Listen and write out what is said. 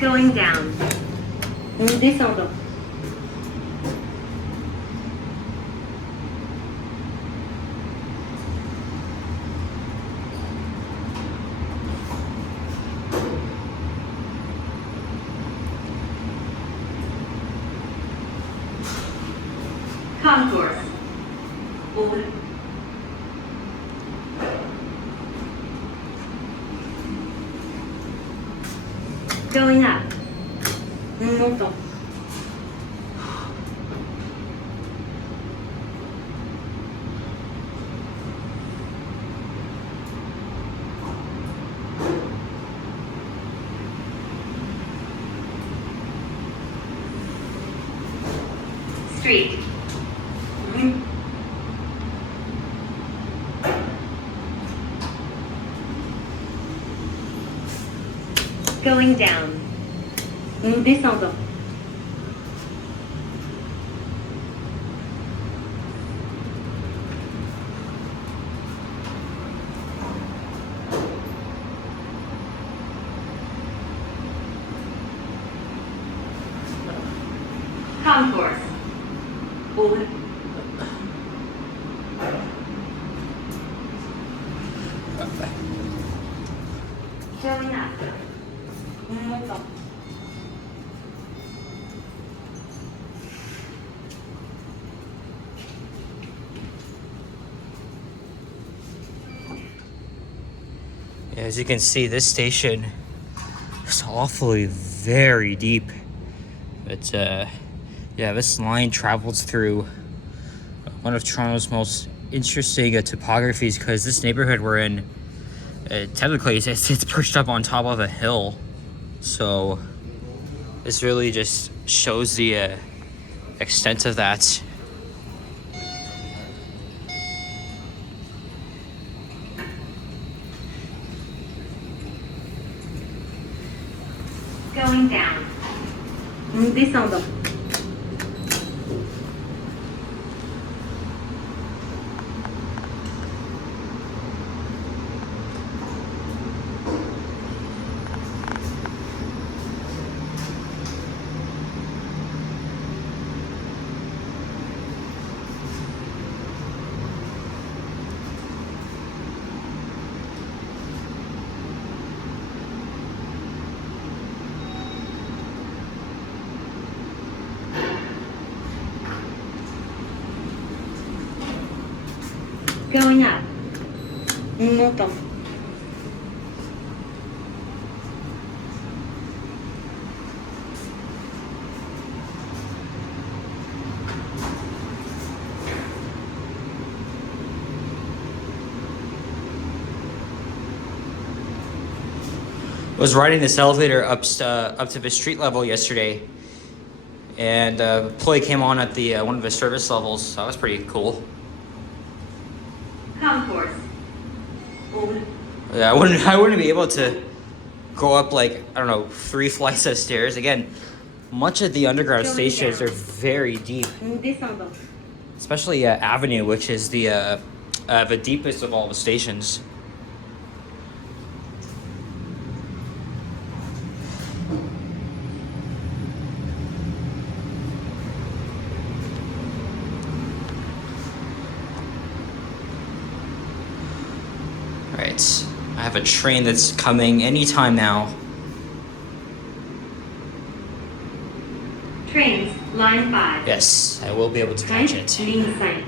Going down. Descendant. Concourse. Hold. Going up. Montant. Street. Going down. Descendant. Concourse. Hold. Going up. Montant. As you can see, this station is awfully very deep. It's yeah, this line travels through one of Toronto's most interesting topographies, because this neighborhood we're in, technically it's perched up on top of a hill. So this really just shows the extent of that. Going down. Descendant. Going up. Montant. Was riding this elevator up to the street level yesterday, and employee came on at the one of the service levels. So that was pretty cool. Concourse. Hold. Yeah, I wouldn't be able to go up, like, I don't know, 3 flights of stairs. Again, much of the underground stations are very deep, Descendant. especially Avenue, which is the deepest of all the stations. Right, I have a train that's coming anytime now. Trains. Line 5. Yes, I will be able to catch it. Ligne 5.